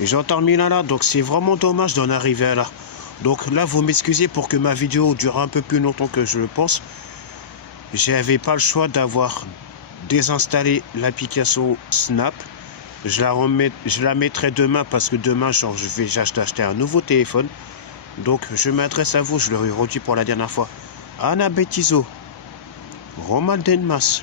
Et j'en termine là, donc c'est vraiment dommage d'en arriver à là. Donc là, vous m'excusez pour que ma vidéo dure un peu plus longtemps que je le pense. J'avais pas le choix d'avoir désinstallé l'application Snap. Je la mettrai demain parce que demain, genre, j'ai acheté un nouveau téléphone. Donc je m'adresse à vous, je le redis pour la dernière fois. Anna Betizo, Roman Denmas,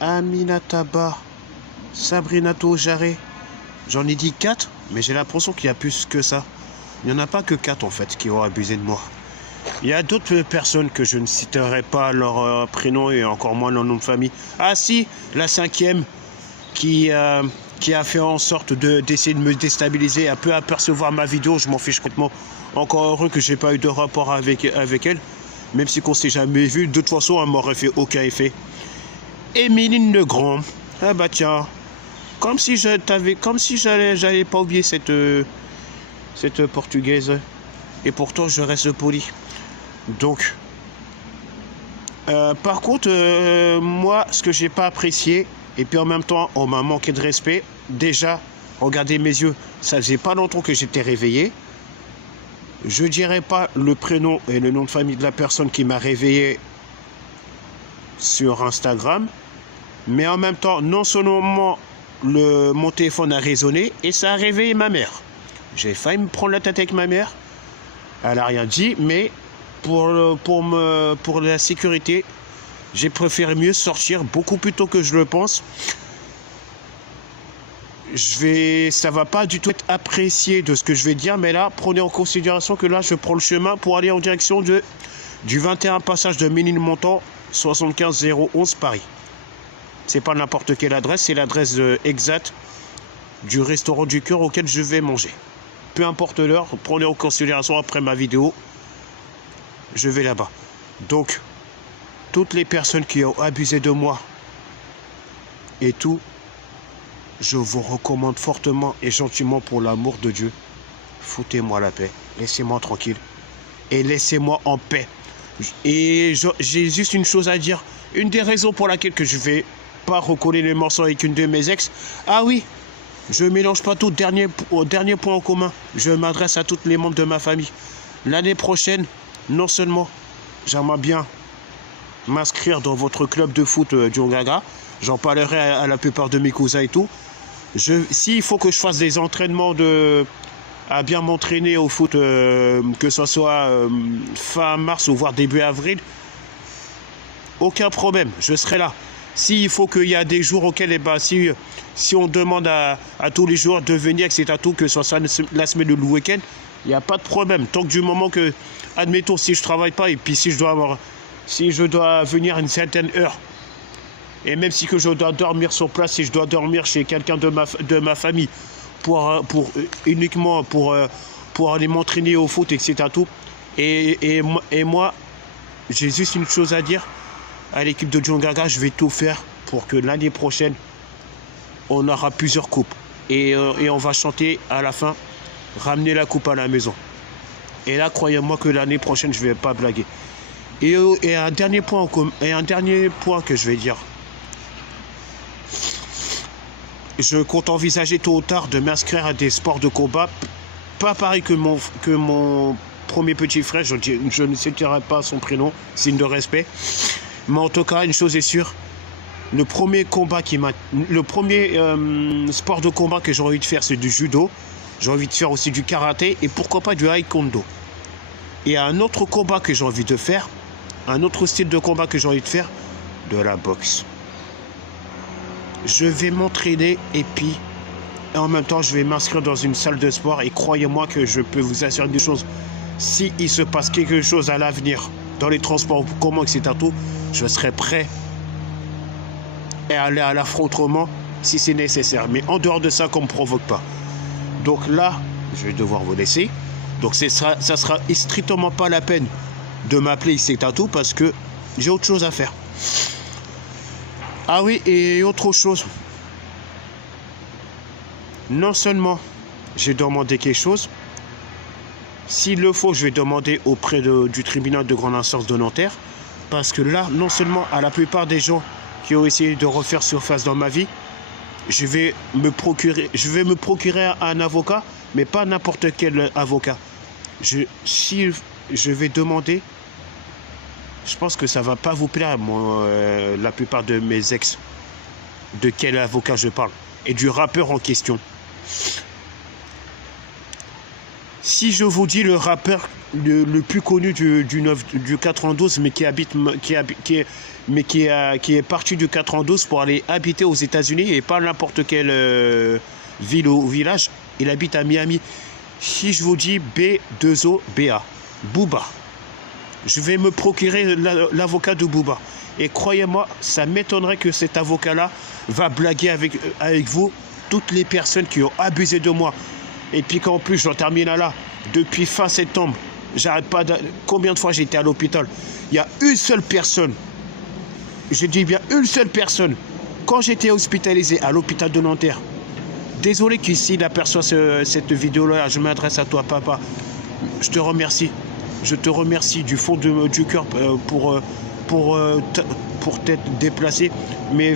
Aminata Ba, Sabrina Tojaré. J'en ai dit 4, mais j'ai l'impression qu'il y a plus que ça. Il n'y en a pas que 4 en fait qui ont abusé de moi. Il y a d'autres personnes que je ne citerai pas leur prénom et encore moins leur nom de famille. Ah si, la 5e qui a fait en sorte d'essayer de me déstabiliser, un peu apercevoir ma vidéo, je m'en fiche complètement. Encore heureux que j'ai pas eu de rapport avec elle, même si on s'est jamais vu, de toute façon elle m'aurait fait aucun effet. Émiline Legrand, ah bah tiens, comme si j'allais pas oublier cette portugaise, et pourtant je reste poli. Donc, par contre, moi, ce que j'ai pas apprécié, et puis en même temps, on m'a manqué de respect. Déjà, regardez mes yeux, ça faisait pas longtemps que j'étais réveillé. Je dirais pas le prénom et le nom de famille de la personne qui m'a réveillé sur Instagram, mais en même temps, non seulement mon téléphone a résonné et ça a réveillé ma mère. J'ai failli me prendre la tête avec ma mère. Elle n'a rien dit, mais pour la sécurité, j'ai préféré mieux sortir beaucoup plus tôt que je le pense. Ça va pas du tout être apprécié de ce que je vais dire, mais là, prenez en considération que là, je prends le chemin pour aller en direction du 21 passage de Ménilmontant, 75 011 Paris. C'est pas n'importe quelle adresse, c'est l'adresse exacte du restaurant du cœur auquel je vais manger. Peu importe l'heure, prenez en considération après ma vidéo, je vais là-bas. Donc, toutes les personnes qui ont abusé de moi et tout, je vous recommande fortement et gentiment pour l'amour de Dieu, foutez-moi la paix, laissez-moi tranquille et laissez-moi en paix. Et j'ai juste une chose à dire, une des raisons pour laquelle que je vais pas recoller les morceaux avec une de mes ex. Ah oui, je mélange pas tout, dernier point en commun, je m'adresse à tous les membres de ma famille. L'année prochaine, non seulement j'aimerais bien m'inscrire dans votre club de foot du Gaga, j'en parlerai à la plupart de mes cousins et tout. S'il faut que je fasse des entraînements à bien m'entraîner au foot, que ce soit fin mars ou voire début avril, aucun problème, je serai là. S'il faut qu'il y a des jours auxquels, si on demande à tous les jours de venir, etc., tout, que ce soit la semaine ou le week-end, il n'y a pas de problème. Tant que du moment que, admettons, si je ne travaille pas et puis si je dois venir à une certaine heure, et même si que je dois dormir sur place, si je dois dormir chez quelqu'un de ma famille uniquement pour aller m'entraîner au foot, etc., tout, et moi, j'ai juste une chose à dire à l'équipe de John Gaga, je vais tout faire pour que l'année prochaine, on aura plusieurs coupes. Et on va chanter à la fin, ramener la coupe à la maison. Et là, croyez-moi que l'année prochaine, je ne vais pas blaguer. Et un dernier point que je vais dire. Je compte envisager tôt ou tard de m'inscrire à des sports de combat. Pas pareil que mon premier petit frère, je ne citerai pas son prénom, signe de respect. Mais en tout cas, une chose est sûre, le premier sport de combat que j'ai envie de faire, c'est du judo. J'ai envie de faire aussi du karaté et pourquoi pas du taekwondo. Et un autre combat que j'ai envie de faire, un autre style de combat que j'ai envie de faire, de la boxe. Je vais m'entraîner et puis en même temps, je vais m'inscrire dans une salle de sport et croyez-moi que je peux vous assurer des choses. Si il se passe quelque chose à l'avenir, dans les transports communs, etc., tout, je serai prêt à aller à l'affrontement si c'est nécessaire. Mais en dehors de ça, qu'on ne me provoque pas. Donc là, je vais devoir vous laisser. Donc ça sera strictement pas la peine de m'appeler, etc., tout, parce que j'ai autre chose à faire. Ah oui, et autre chose. Non seulement j'ai demandé quelque chose, s'il le faut, je vais demander auprès du tribunal de grande instance de Nanterre, parce que là, non seulement à la plupart des gens qui ont essayé de refaire surface dans ma vie, je vais me procurer un avocat, mais pas n'importe quel avocat. Si je vais demander, je pense que ça va pas vous plaire, moi, la plupart de mes ex, de quel avocat je parle, et du rappeur en question. Si je vous dis le rappeur le plus connu du 92, mais qui est parti du 92 pour aller habiter aux États-Unis et pas n'importe quelle ville ou village, il habite à Miami. Si je vous dis B2OBA, Booba, je vais me procurer l'avocat de Booba. Et croyez-moi, ça m'étonnerait que cet avocat-là va blaguer avec vous, toutes les personnes qui ont abusé de moi. Et puis qu'en plus, j'en termine là, depuis fin septembre, j'arrête pas de... Combien de fois j'ai été à l'hôpital? Il y a une seule personne, je dis bien une seule personne, quand j'étais hospitalisé à l'hôpital de Nanterre. Désolé qu'ici, aperçoit cette vidéo-là, je m'adresse à toi, papa. Je te remercie. Je te remercie du fond du cœur pour t'être déplacé. Mais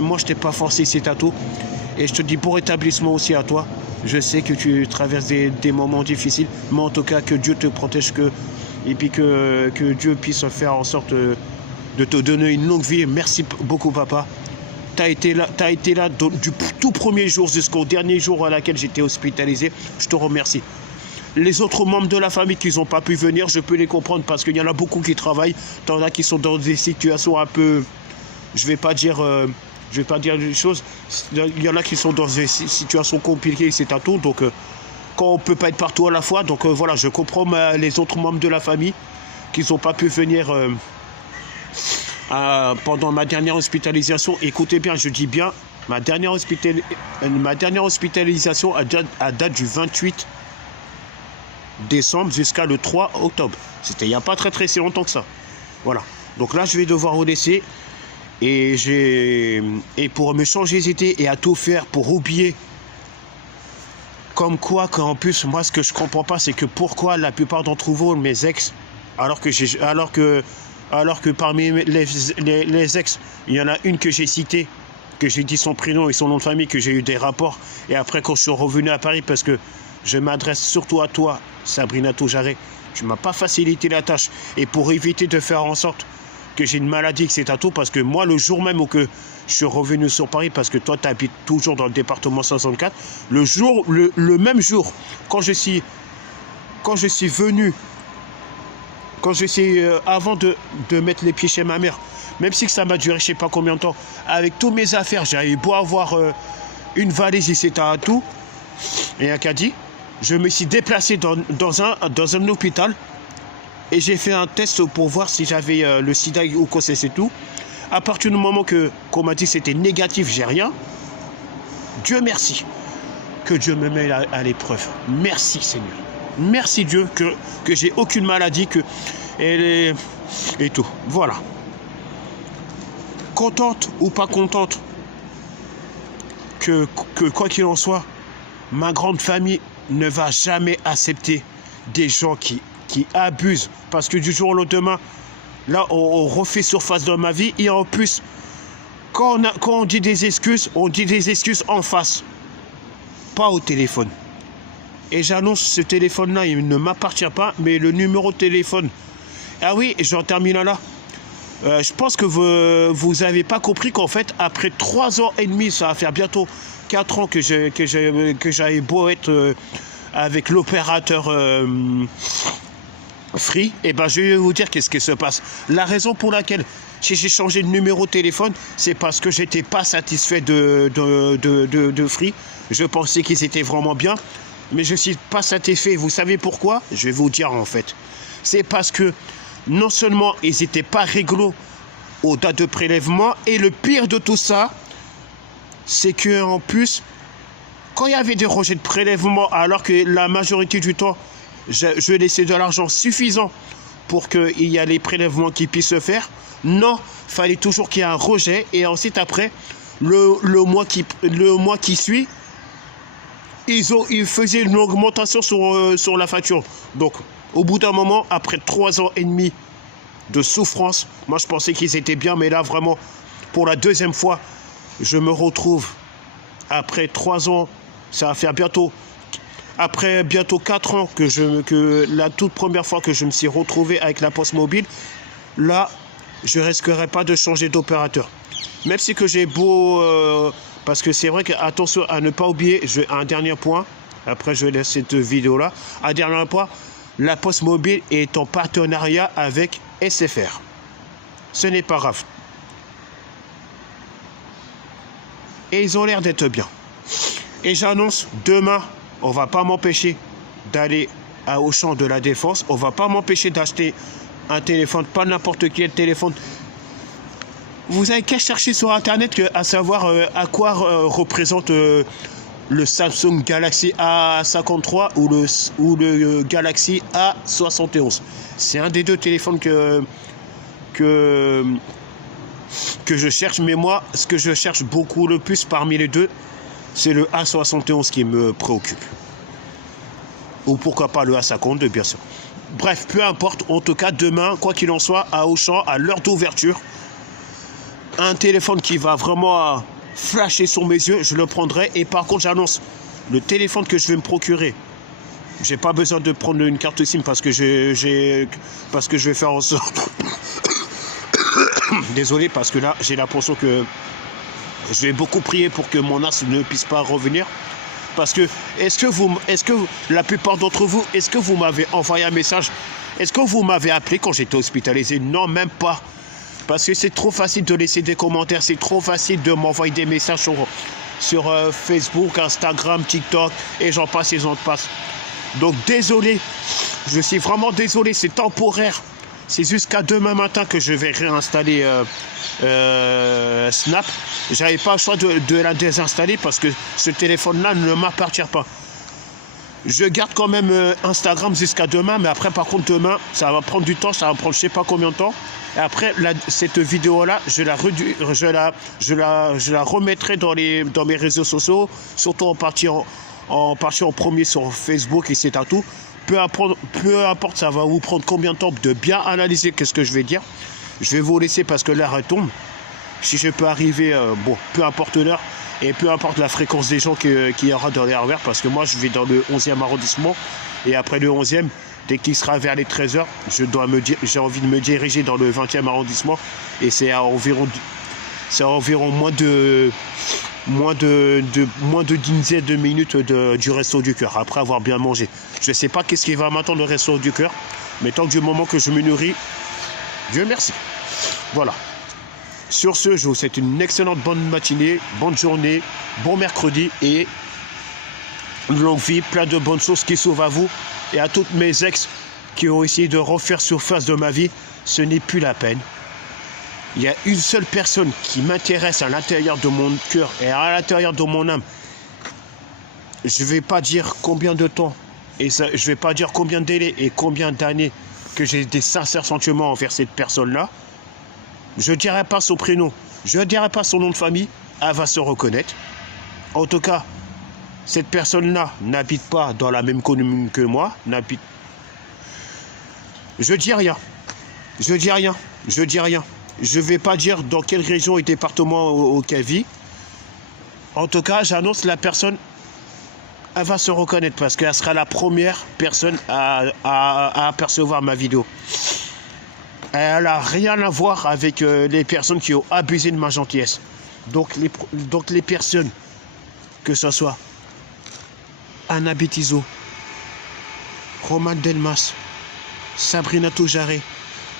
moi, je t'ai pas forcé, c'est à tout. Et je te dis bon rétablissement aussi à toi. Je sais que tu traverses des moments difficiles, mais en tout cas, que Dieu te protège, et puis que Dieu puisse faire en sorte de te donner une longue vie. Merci beaucoup, papa. Tu as été là du tout premier jour jusqu'au dernier jour à laquelle j'étais hospitalisé. Je te remercie. Les autres membres de la famille qui n'ont pas pu venir, je peux les comprendre parce qu'il y en a beaucoup qui travaillent. T'en as qui sont dans des situations un peu... Je vais pas dire des choses. Il y en a qui sont dans des situations compliquées, c'est à tout. Donc, quand on ne peut pas être partout à la fois, donc voilà, je comprends les autres membres de la famille qui n'ont pas pu venir pendant ma dernière hospitalisation. Écoutez bien, je dis bien, ma dernière hospitalisation à date du 28 décembre jusqu'à le 3 octobre. C'était il n'y a pas très si longtemps que ça. Voilà. Donc là, je vais devoir vous laisser. Et pour me changer les idées et à tout faire pour oublier. Comme quoi qu'en plus, moi, ce que je comprends pas, c'est que pourquoi la plupart d'entre vous, mes ex, alors que parmi les ex, il y en a une que j'ai citée, que j'ai dit son prénom et son nom de famille, que j'ai eu des rapports. Et après, quand je suis revenu à Paris, parce que je m'adresse surtout à toi, Sabrina Toujaré, tu ne m'as pas facilité la tâche. Et pour éviter de faire en sorte que j'ai une maladie, que c'est à tout, parce que moi, le jour même où que je suis revenu sur Paris, parce que toi, tu habites toujours dans le département 64, le même jour, quand je suis venu, avant de mettre les pieds chez ma mère, même si ça m'a duré je ne sais pas combien de temps, avec tous mes affaires, j'avais beau avoir une valise et c'était à tout, et un caddie, je me suis déplacé dans un hôpital et j'ai fait un test pour voir si j'avais le sida ou quoi c'est tout. À partir du moment qu'on m'a dit que c'était négatif, j'ai rien. Dieu merci. Que Dieu me met à l'épreuve. Merci Seigneur. Merci Dieu que j'ai aucune maladie et tout. Voilà. Contente ou pas contente, que quoi qu'il en soit, ma grande famille ne va jamais accepter des gens qui abusent. Parce que du jour au lendemain, là, on refait surface dans ma vie. Et en plus, quand on dit des excuses, on dit des excuses en face, pas au téléphone. Et j'annonce, ce téléphone-là, il ne m'appartient pas, mais le numéro de téléphone. Ah oui, j'en termine là. Je pense que vous n'avez pas compris qu'en fait, après 3 ans et demi, ça va faire bientôt 4 ans que j'avais beau être avec l'opérateur Free, et ben je vais vous dire qu'est-ce qui se passe. La raison pour laquelle j'ai changé de numéro de téléphone, c'est parce que j'étais pas satisfait de Free. Je pensais qu'ils étaient vraiment bien, mais je suis pas satisfait. Vous savez pourquoi? Je vais vous dire en fait. C'est parce que non seulement ils n'étaient pas réglo aux dates de prélèvement, et le pire de tout ça, c'est que en plus, quand il y avait des rejets de prélèvement, alors que la majorité du temps, je laissais de l'argent suffisant pour qu'il y ait les prélèvements qui puissent se faire. Non, il fallait toujours qu'il y ait un rejet. Et ensuite, après, le mois qui suit, ils faisaient une augmentation sur la facture. Donc, au bout d'un moment, après 3 ans et demi de souffrance, moi, je pensais qu'ils étaient bien. Mais là, vraiment, pour la deuxième fois, je me retrouve après 3 ans, ça va faire bientôt, après bientôt 4 ans que la toute première fois que je me suis retrouvé avec la Poste Mobile, là, je risquerai pas de changer d'opérateur. Même si que j'ai beau... parce que c'est vrai que, attention à ne pas oublier, un dernier point, après je laisse cette vidéo-là, un dernier point, la Poste Mobile est en partenariat avec SFR. Ce n'est pas grave. Et ils ont l'air d'être bien. Et j'annonce, demain, on ne va pas m'empêcher d'aller à Auchan de la Défense. On ne va pas m'empêcher d'acheter un téléphone, pas n'importe quel téléphone. Vous avez qu'à chercher sur Internet à savoir à quoi représente le Samsung Galaxy A53 ou le Galaxy A71. C'est un des deux téléphones que je cherche. Mais moi, ce que je cherche beaucoup le plus parmi les deux, c'est le A71 qui me préoccupe. Ou pourquoi pas le A52, bien sûr. Bref, peu importe. En tout cas, demain, quoi qu'il en soit, à Auchan, à l'heure d'ouverture, un téléphone qui va vraiment flasher sur mes yeux, je le prendrai. Et par contre, j'annonce, le téléphone que je vais me procurer, j'ai pas besoin de prendre une carte SIM parce que je vais faire en sorte... Désolé, parce que là, j'ai l'impression que je vais beaucoup prier pour que mon as ne puisse pas revenir. Parce que, est-ce que la plupart d'entre vous, est-ce que vous m'avez envoyé un message? Est-ce que vous m'avez appelé quand j'étais hospitalisé? Non, même pas. Parce que c'est trop facile de laisser des commentaires, c'est trop facile de m'envoyer des messages sur Facebook, Instagram, TikTok, et j'en passe et j'en passe. Donc désolé, je suis vraiment désolé, c'est temporaire. C'est jusqu'à demain matin que je vais réinstaller Snap. J'avais pas le choix de la désinstaller parce que ce téléphone-là ne m'appartient pas. Je garde quand même Instagram jusqu'à demain, mais après, par contre, demain, ça va prendre du temps, ça va prendre je sais pas combien de temps. Et après, cette vidéo-là, je la remettrai dans mes réseaux sociaux, surtout en partie en premier sur Facebook et c'est à tout. Peu importe, ça va vous prendre combien de temps de bien analyser qu'est-ce que je vais dire. Je vais vous laisser parce que l'heure tombe. Si je peux arriver, bon, peu importe l'heure et peu importe la fréquence des gens qu'il y aura dans les RER, parce que moi, je vais dans le 11e arrondissement et après le 11e, dès qu'il sera vers les 13h, j'ai envie de me diriger dans le 20e arrondissement et c'est à environ moins de dizaine de minutes du Resto du Cœur, après avoir bien mangé. Je ne sais pas qu'est-ce qui va m'attendre le Resto du Cœur, mais tant que du moment que je me nourris, Dieu merci. Voilà. Sur ce, je vous souhaite une excellente bonne matinée, bonne journée, bon mercredi et longue vie, plein de bonnes choses qui s'ouvrent à vous et à toutes mes ex qui ont essayé de refaire surface de ma vie. Ce n'est plus la peine. Il y a une seule personne qui m'intéresse à l'intérieur de mon cœur et à l'intérieur de mon âme. Je ne vais pas dire combien de temps et ça, je ne vais pas dire combien de délais et combien d'années que j'ai des sincères sentiments envers cette personne-là. Je ne dirai pas son prénom, je ne dirai pas son nom de famille, elle va se reconnaître. En tout cas, cette personne-là n'habite pas dans la même commune que moi, Je dis rien. Je ne vais pas dire dans quelle région et département auquel vit. En tout cas, j'annonce la personne, elle va se reconnaître parce qu'elle sera la première personne à apercevoir ma vidéo. Elle n'a rien à voir avec les personnes qui ont abusé de ma gentillesse. Donc les personnes, que ce soit Anna Bettizo, Roman Delmas, Sabrina Toujaré,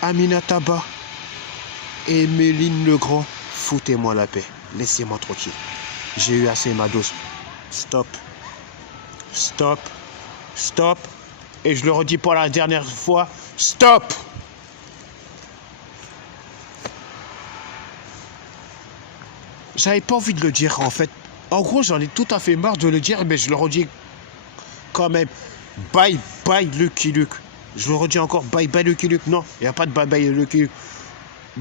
Amina Taba et Méline Legrand, foutez-moi la paix. Laissez-moi tranquille. J'ai eu assez ma dose. Stop. Stop. Stop. Et je le redis pour la dernière fois. Stop. J'avais pas envie de le dire en fait. En gros, j'en ai tout à fait marre de le dire, mais je le redis quand même. Bye bye Lucky Luke. Je le redis encore, bye bye Lucky Luke. Non, il n'y a pas de bye bye Lucky Luke.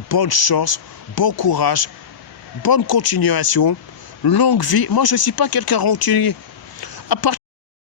Bonne chance, bon courage, bonne continuation, longue vie. Moi, je ne suis pas quelqu'un rancunier. À part